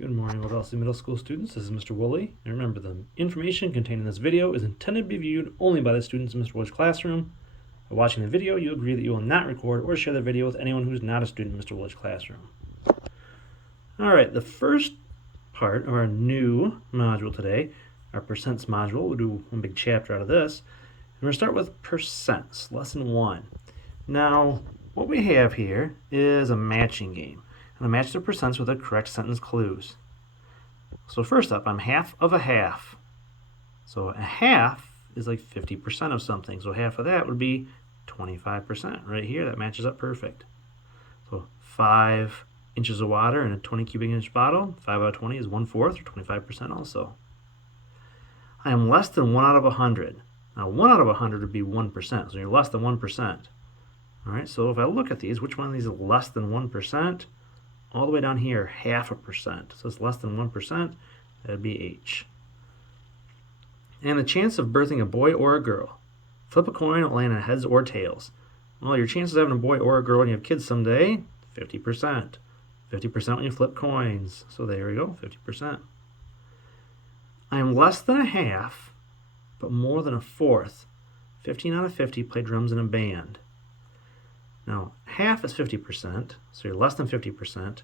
Good morning, Wellesley Middle School students. This is Mr. Woolley. And remember, the information contained in this video is intended to be viewed only by the students in Mr. Woolley's classroom. By watching the video, you agree that you will not record or share the video with anyone who is not a student in Mr. Woolley's classroom. Alright, the first part of our new module today, our percents module, we'll do one big chapter out of this. And we're going to start with percents, lesson 1. Now, what we have here is a matching game. And I match the percents with the correct sentence clues. So first up, I'm half of a half. So a half is like 50% of something. So half of that would be 25% right here. That matches up perfect. So 5 inches of water in a 20 cubic inch bottle. 5 out of 20 is 1/4 or 25% also. I am less than 1 out of 100. Now 1 out of 100 would be 1%. So you're less than 1%. All right, so if I look at these, which one of these is less than 1%? All the way down here, 0.5%. So it's less than 1%. That would be H. And the chance of birthing a boy or a girl. Flip a coin, it'll land on heads or tails. Well, your chances of having a boy or a girl when you have kids someday, 50%. 50% when you flip coins. So there we go, 50%. I am less than a half, but more than a fourth. 15 out of 50 play drums in a band. Now, half is 50%, so you're less than 50%,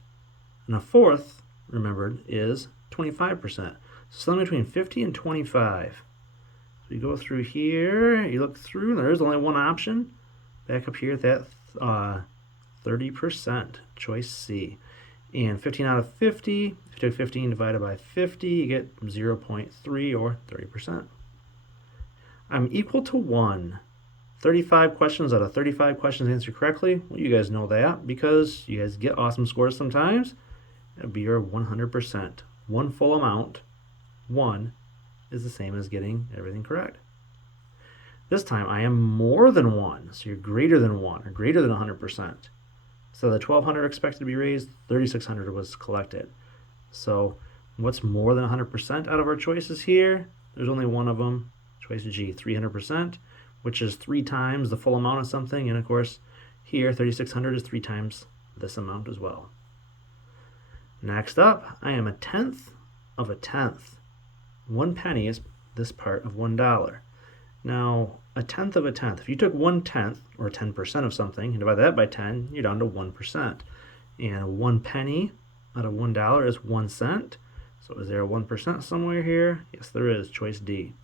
and a fourth, remembered, is 25%. So something between 50 and 25. So you go through here, you look through, and there is only one option. Back up here at that 30%, choice C. And 15 out of 50, if you took 15 divided by 50, you get 0.3 or 30%. I'm equal to 1. 35 questions out of 35 questions answered correctly. Well, you guys know that because you guys get awesome scores sometimes. That would be your 100%. One full amount, 1, is the same as getting everything correct. This time I am more than 1, so you're greater than 1 or greater than 100%. So the 1,200 expected to be raised, 3,600 was collected. So what's more than 100% out of our choices here? There's only one of them, choice G, 300%. Which is 3 times the full amount of something, and of course here 3,600 is 3 times this amount as well. Next up, I am a tenth of a tenth. 1 penny is this part of $1. Now, a tenth of a tenth. If you took 1/10 or 10% of something and divide that by 10, you're down to 1%. And 1 penny out of $1 is 1 cent. So is there a 1% somewhere here? Yes, there is. Choice D.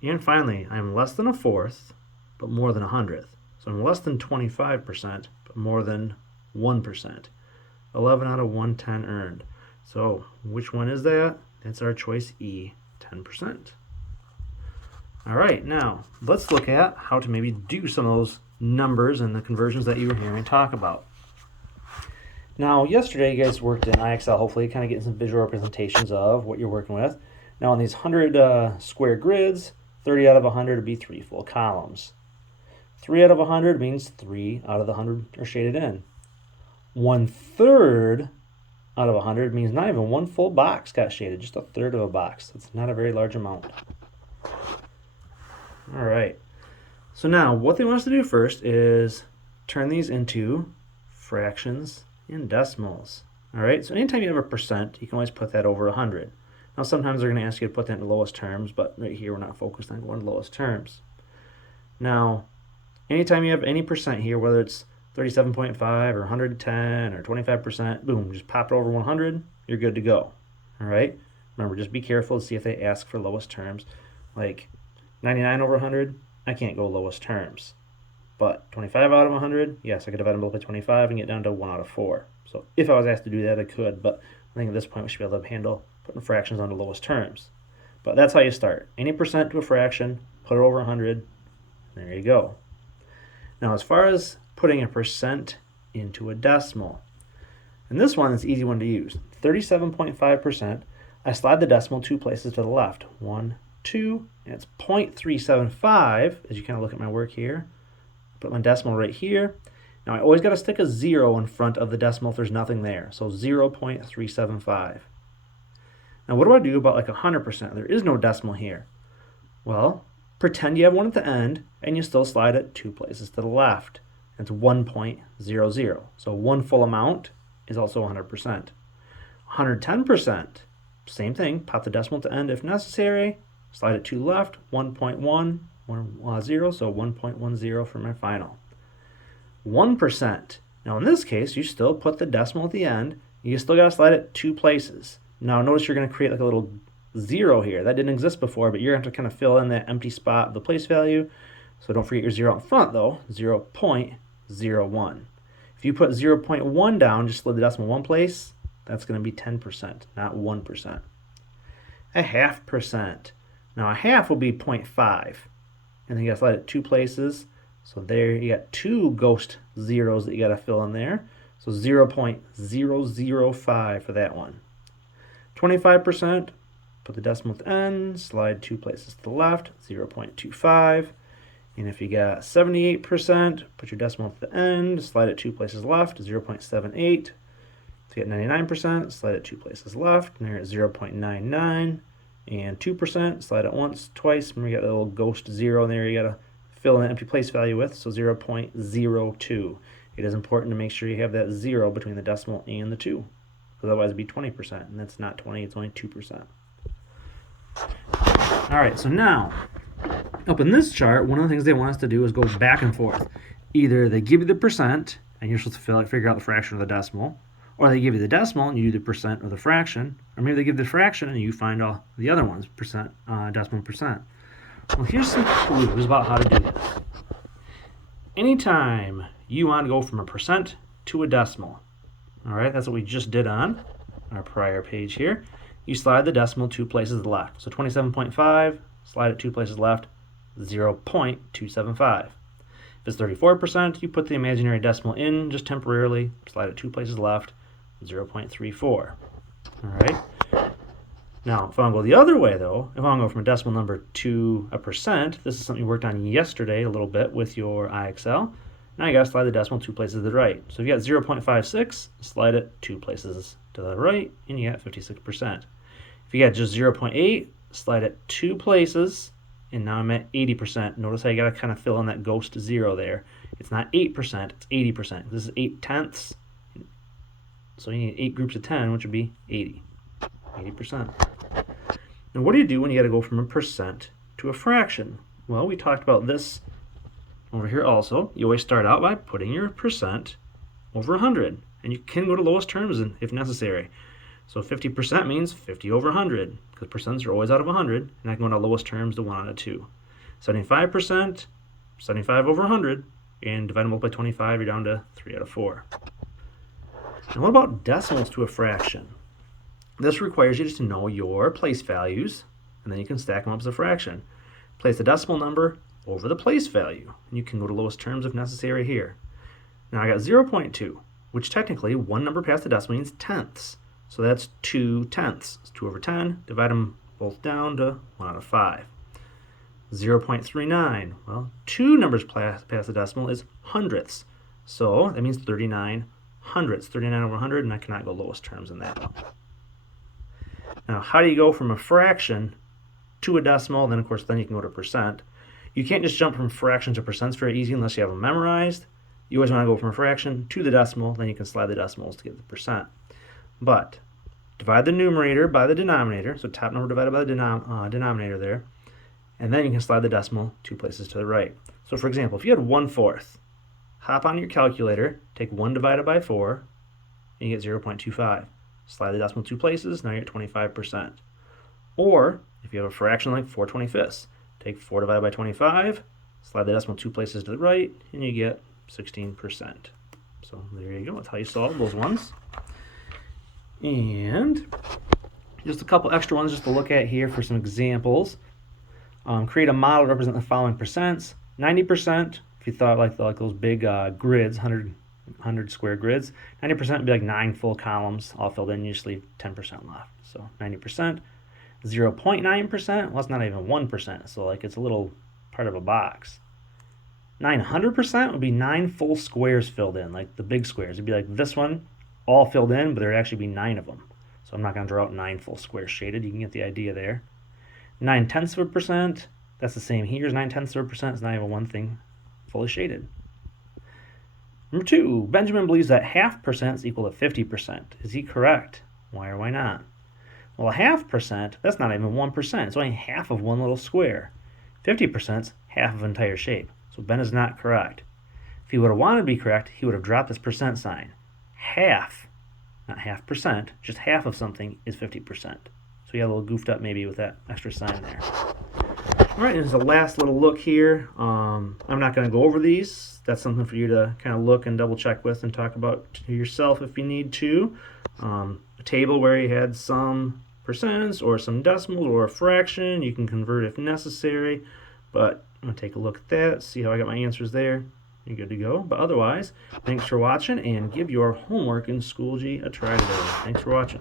And finally, I am less than a fourth, but more than 100th. So I'm less than 25%, but more than 1%. 11 out of 110 earned. So which one is that? That's our choice E, 10%. All right, now let's look at how to maybe do some of those numbers and the conversions that you were hearing talk about. Now, yesterday you guys worked in IXL, hopefully kind of getting some visual representations of what you're working with. Now on these 100 square grids, 30 out of 100 would be 3 full columns. 3 out of 100 means 3 out of the 100 are shaded in. 1/3 out of 100 means not even 1 full box got shaded, just 1/3 of a box. It's not a very large amount. All right. So now what they want us to do first is turn these into fractions and decimals. All right. So anytime you have a percent, you can always put that over 100. Now sometimes they're going to ask you to put that in the lowest terms, but right here we're not focused on going to lowest terms. Now, anytime you have any percent here, whether it's 37.5 or 110 or 25%, boom, just pop it over 100, you're good to go. All right? Remember, just be careful to see if they ask for lowest terms. Like 99 over 100, I can't go lowest terms. But 25 out of 100, yes, I could divide them both by 25 and get down to 1 out of 4. So if I was asked to do that, I could, but I think at this point we should be able to handle putting fractions on the lowest terms. But that's how you start. Any percent to a fraction, put it over 100, there you go. Now as far as putting a percent into a decimal, and this one is an easy one to use. 37.5%, I slide the decimal 2 places to the left. 1, 2, and it's 0.375, as you kind of look at my work here. Put my decimal right here. Now I always got to stick a 0 in front of the decimal if there's nothing there. So 0.375. Now what do I do about like 100%? There is no decimal here. Well, pretend you have one at the end and you still slide it 2 places to the left. It's 1.00. So 1 full amount is also 100%. 110%. Same thing, pop the decimal to end if necessary, slide it to left, 1.110, so 1.10 for my final. 1%. Now in this case, you still put the decimal at the end, you still got to slide it 2 places. Now notice you're going to create like a little 0 here. That didn't exist before, but you're going to have to kind of fill in that empty spot of the place value. So don't forget your 0 out front though, 0.01. If you put 0.1 down, just slid the decimal 1 place, that's going to be 10%, not 1%. A 0.5%. Now a half will be 0.5. And then you got to slide it 2 places. So there you got 2 ghost zeros that you got to fill in there. So 0.005 for that one. 25%, put the decimal at the end, slide 2 places to the left, 0.25. And if you got 78%, put your decimal at the end, slide it 2 places left, 0.78. If you get 99%, slide it 2 places left, and you're at 0.99. And 2%, slide it once, twice. Remember, you got a little ghost 0 in there you got to fill in the empty place value with, so 0.02. It is important to make sure you have that 0 between the decimal and the 2, because otherwise it'd be 20%, and that's not 20, it's only 2%. All right, so now, up in this chart, one of the things they want us to do is go back and forth. Either they give you the percent, and you're supposed to figure out the fraction or the decimal, or they give you the decimal and you do the percent or the fraction, or maybe they give the fraction and you find all the other ones, percent, decimal, percent. Well, here's some clues about how to do this. Anytime you want to go from a percent to a decimal, all right, that's what we just did on our prior page here. You slide the decimal 2 places left. So 27.5, slide it 2 places left, 0.275. If it's 34%, you put the imaginary decimal in just temporarily, slide it 2 places left, 0.34. All right. Now, if I want to go the other way, though, if I want to go from a decimal number to a percent, this is something you worked on yesterday a little bit with your IXL. Now you got to slide the decimal 2 places to the right. So if you got 0.56, slide it 2 places to the right, and you got 56%. If you got just 0.8, slide it 2 places, and now I'm at 80%. Notice how you got to kind of fill in that ghost 0 there. It's not 8%, it's 80%. This is 8/10. So you need 8 groups of 10, which would be 80%. Now what do you do when you got to go from a percent to a fraction? Well, we talked about this over here also. You always start out by putting your percent over 100, and you can go to lowest terms if necessary. So 50% means 50 over 100, because percents are always out of 100, and I can go to lowest terms to 1 out of 2. 75%, 75 over 100, and divide them both by 25, you're down to 3 out of 4. And what about decimals to a fraction? This requires you just to know your place values, and then you can stack them up as a fraction. Place the decimal number over the place value, and you can go to lowest terms if necessary here. Now I got 0.2, which technically one number past the decimal means tenths. So that's 2/10. It's 2 over 10. Divide them both down to 1 out of 5. 0.39. Well, 2 numbers past the decimal is hundredths. So that means 39 hundredths. 39 over 100, and I cannot go lowest terms in that one. Now, how do you go from a fraction to a decimal? Then, of course, then you can go to percent. You can't just jump from fractions to percents very easy unless you have them memorized. You always want to go from a fraction to the decimal, then you can slide the decimals to get the percent. But divide the numerator by the denominator, so top number divided by the denominator there, and then you can slide the decimal 2 places to the right. So for example, if you had 1/4, hop on your calculator, take 1 divided by 4, and you get 0.25. Slide the decimal 2 places, now you're at 25%. Or if you have a fraction like 4/25, take 4 divided by 25, slide the decimal 2 places to the right, and you get 16%. So there you go, that's how you solve those ones. And just a couple extra ones just to look at here for some examples. Create a model to represent the following percents. 90%, if you thought like those big grids, 100 square grids, 90% would be like 9 full columns all filled in, usually 10% left. So 90%. 0.9%, well, it's not even 1%, so like it's a little part of a box. 900% would be 9 full squares filled in, like the big squares. It'd be like this one, all filled in, but there'd actually be 9 of them. So I'm not going to draw out 9 full squares shaded. You can get the idea there. 0.9%, that's the same here as 0.9%. It's not even one thing fully shaded. Number 2, Benjamin believes that 0.5% is equal to 50%. Is he correct? Why or why not? Well, a half percent, that's not even 1%. It's only half of one little square. 50% is half of an entire shape. So Ben is not correct. If he would have wanted to be correct, he would have dropped this percent sign. Half, not half percent, just half of something is 50%. So he got a little goofed up maybe with that extra sign there. All right, and as a last little look here, I'm not going to go over these. That's something for you to kind of look and double check with and talk about to yourself if you need to. A table where you had some percents or some decimals or a fraction, you can convert if necessary. But I'm going to take a look at that, see how I got my answers there. You're good to go. But otherwise, thanks for watching, and give your homework in Schoology a try today. Thanks for watching.